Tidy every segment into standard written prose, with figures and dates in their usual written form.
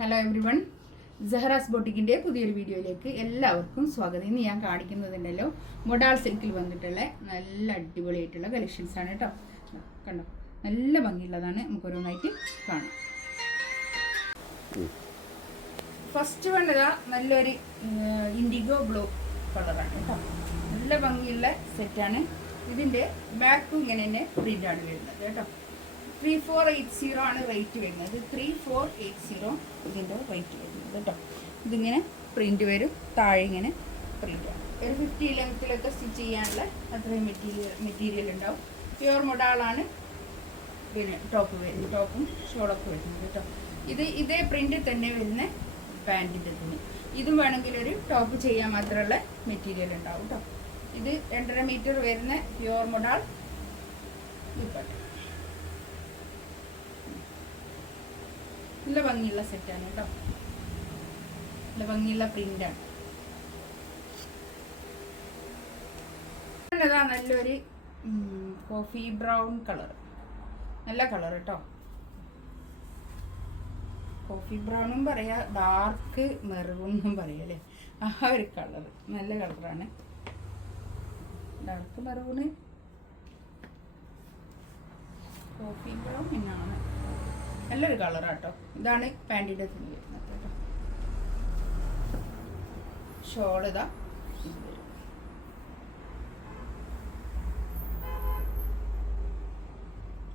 Hello every one, സഹറാസ് ബോട്ടിക്കിൻ്റെ പുതിയൊരു വീഡിയോയിലേക്ക് എല്ലാവർക്കും സ്വാഗതം. ഇന്ന് ഞാൻ കാണിക്കുന്നതുണ്ടല്ലോ മൊഡാൾ സിൽക്കിൽ വന്നിട്ടുള്ള നല്ല അടിപൊളിയായിട്ടുള്ള കളക്ഷൻസ് ആണ് കേട്ടോ. കണ്ടോ, നല്ല ഭംഗിയുള്ളതാണ്. നമുക്ക് ഓരോന്നായിട്ട് കാണാം. ഫസ്റ്റ് വേണ്ടതാ നല്ലൊരു ഇൻഡിഗോ ബ്ലൂ കളറാണ് കേട്ടോ. നല്ല ഭംഗിയുള്ള സെറ്റാണ്. ഇതിൻ്റെ ബാക്കും ഇങ്ങനെ തന്നെ പ്രിൻ്റാണ് വരുന്നത് കേട്ടോ. 3480 ആണ് റേറ്റ് വരുന്നത്. 3480 ഇതിൻ്റെ റേറ്റ് വരുന്നത് കേട്ടോ. ഇതിങ്ങനെ പ്രിൻ്റ് വരും, താഴെ ഇങ്ങനെ പ്രിൻ്റ്. ഒരു 50 ലെങ്ത്തിലൊക്കെ സ്റ്റിച്ച് ചെയ്യാനുള്ള അത്രയും മെറ്റീരിയൽ ഉണ്ടാവും. പ്യുവർ മൊഡാളാണ് പിന്നെ ടോപ്പ് വരുന്നത്, ടോപ്പും ഷോളൊക്കെ വരുന്നത് കേട്ടോ. ഇതേ പ്രിൻ്റ് തന്നെ വരുന്ന പാൻറ്റിൻ്റെ തുണി. ഇതും വേണമെങ്കിൽ ഒരു ടോപ്പ് ചെയ്യാൻ മാത്രമുള്ള മെറ്റീരിയൽ ഉണ്ടാവും കേട്ടോ. ഇത് 2.5 മീറ്റർ വരുന്ന പ്യുവർ മൊഡാൾ ദുപ്പട്ട. നല്ല ഭംഗിയുള്ള സെറ്റാണ് കേട്ടോ. നല്ല ഭംഗിയുള്ള പ്രിൻ്റാണ്. നല്ലൊരു കോഫി ബ്രൗൺ കളർ, നല്ല കളർ കേട്ടോ. കോഫി ബ്രൗണും പറയാ, ഡാർക്ക് മെറൂണും പറയാം അല്ലേ. ആ ഒരു കളർ നല്ല കളറാണ്. ഡാർക്ക് മെറൂണ്, കോഫി ബ്രൗൺ എന്നാണ് നല്ലൊരു കളറാട്ടോ. ഇതാണ് പാൻറ്റിൻ്റെ തുണി വരുന്നത് കേട്ടോ. ഷോൾ ഇതാ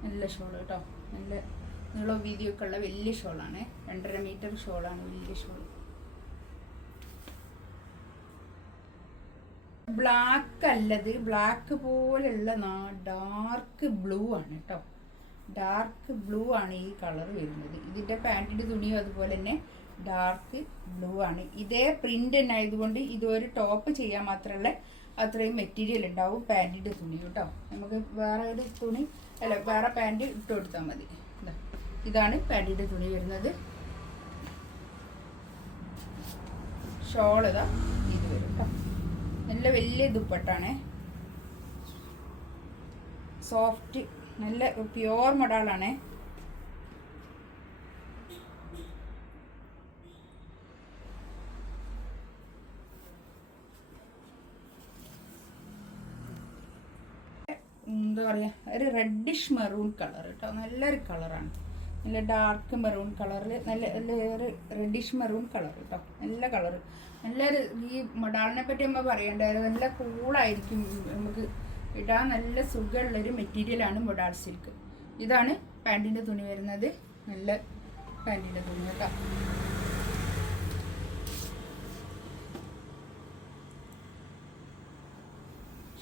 നല്ല ഷോൾ കേട്ടോ. നല്ല നീളം വീതിയൊക്കെ ഉള്ള വലിയ ഷോളാണ്. 2.5 മീറ്റർ ഷോളാണ്, വലിയ ഷോൾ. ബ്ലാക്ക് അല്ലത്, ബ്ലാക്ക് പോലെയുള്ള ഡാർക്ക് ബ്ലൂ ആണ് കേട്ടോ. ഡാർക്ക് ബ്ലൂ ആണ് ഈ കളർ വരുന്നത്. ഇതിൻ്റെ പാൻറ്റിൻ്റെ തുണിയും അതുപോലെ തന്നെ ഡാർക്ക് ബ്ലൂ ആണ്. ഇതേ പ്രിൻ്റ് തന്നെ ആയതുകൊണ്ട് ഇതൊരു ടോപ്പ് ചെയ്യാൻ മാത്രമല്ല അത്രയും മെറ്റീരിയൽ ഉണ്ടാവും പാൻറ്റിൻ്റെ തുണി കേട്ടോ. നമുക്ക് വേറെ ഒരു തുണി അല്ല, വേറെ പാൻറ്റ് ഇട്ട് കൊടുത്താൽ മതി. ഇതാണ് പാൻറ്റിൻ്റെ തുണി വരുന്നത്. ഷോളിതാ ഇത് വരും കേട്ടോ. നല്ല വലിയ ദുപ്പട്ടാണ്, സോഫ്റ്റ്, നല്ല പ്യുവർ മൊഡാളാണ്. എന്താ പറയുക, ഒരു റെഡിഷ് മെറൂൺ കളർ കേട്ടോ. നല്ലൊരു കളറാണ്, നല്ല ഡാർക്ക് മെറൂൺ കളറിൽ ഒരു റെഡിഷ് മെറൂൺ കളർ കേട്ടോ. നല്ല കളർ, നല്ലൊരു ഈ മൊഡാളിനെ പറ്റി നമ്മൾ പറയേണ്ടത് നല്ല കൂളായിരിക്കും, നമുക്ക് ഇടാൻ നല്ല സുഖമുള്ളൊരു മെറ്റീരിയലാണ് മൊഡാൾ സിൽക്ക്. ഇതാണ് പാൻറ്റിൻ്റെ തുണി വരുന്നത്. നല്ല പാൻറ്റിൻ്റെ തുണി കേട്ടോ.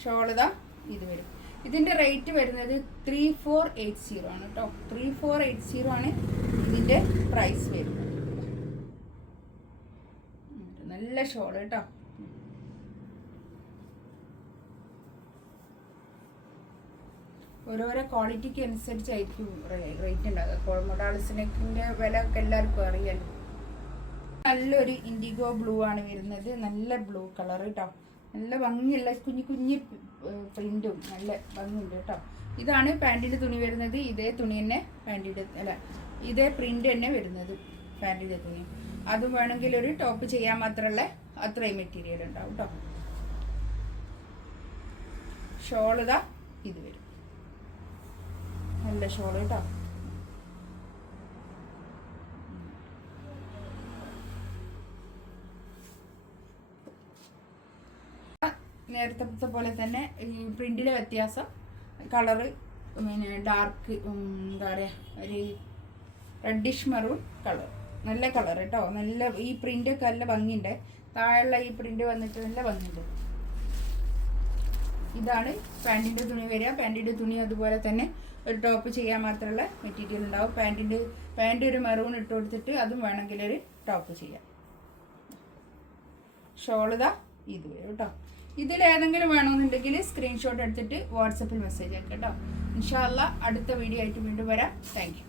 ഷോളിതാ ഇത് വരും. ഇതിൻ്റെ റേറ്റ് വരുന്നത് 3480 ആണ് കേട്ടോ. 3480 ആണ് ഇതിൻ്റെ പ്രൈസ് വരുന്നത്. നല്ല ഷോൾ കേട്ടോ. ഓരോരോ ക്വാളിറ്റിക്ക് അനുസരിച്ചായിരിക്കും റേറ്റ് ഉണ്ടാകുക. മൊഡാൾസിനെക്കിൻ്റെ വില ഒക്കെ എല്ലാവർക്കും അറിയാലോ. നല്ലൊരു ഇൻഡിഗോ ബ്ലൂ ആണ് വരുന്നത്. നല്ല ബ്ലൂ കളർ കേട്ടോ. നല്ല ഭംഗിയുള്ള കുഞ്ഞു കുഞ്ഞു പ്രിൻറ്റും നല്ല ഭംഗിയുണ്ട് കേട്ടോ. ഇതാണ് പാൻറ്റിൻ്റെ തുണി വരുന്നത്. ഇതേ തുണി തന്നെ പാൻറ്റിൻ്റെ അല്ല, ഇതേ പ്രിൻ്റ് തന്നെ വരുന്നത് പാൻറ്റിൻ്റെ തുണി. അതും വേണമെങ്കിൽ ഒരു ടോപ്പ് ചെയ്യാൻ മാത്രമുള്ള അത്രയും മെറ്റീരിയൽ ഉണ്ടാവും കേട്ടോ. ഷോളിതാ ഇത് വരും. നല്ല ഷോൾ കേട്ടോ. നേരത്തെ പോലെ തന്നെ ഈ പ്രിന്റിലെ വ്യത്യാസം, കളറ് പിന്നെ ഡാർക്ക് എന്താ പറയുക, ഒരു റെഡിഷ് മെറൂൺ കളർ. നല്ല കളർ കേട്ടോ. നല്ല ഈ പ്രിൻ്റൊക്കെ നല്ല ഭംഗിയുണ്ട്. താഴെയുള്ള ഈ പ്രിൻ്റ് വന്നിട്ട് നല്ല ഭംഗിയുണ്ട്. ഇതാണ് പാൻറ്റിൻ്റെ തുണി വരിക. പാൻറ്റിൻ്റെ തുണി അതുപോലെ തന്നെ ഒരു ടോപ്പ് ചെയ്യാൻ മാത്രമുള്ള മെറ്റീരിയൽ ഉണ്ടാവും. പാൻറ്റ് ഒരു മെറൂൺ ഇട്ട് കൊടുത്തിട്ട് അതും വേണമെങ്കിൽ ഒരു ടോപ്പ് ചെയ്യാം. ഷോളിതാ ഇത് വരും കേട്ടോ. ഇതിലേതെങ്കിലും വേണമെന്നുണ്ടെങ്കിൽ സ്ക്രീൻഷോട്ട് എടുത്തിട്ട് വാട്സപ്പിൽ മെസ്സേജ് ആക്കാം കേട്ടോ. ഇൻഷാ അല്ലാഹ് അടുത്ത വീഡിയോ ആയിട്ട് വീണ്ടും വരാം. Thank you.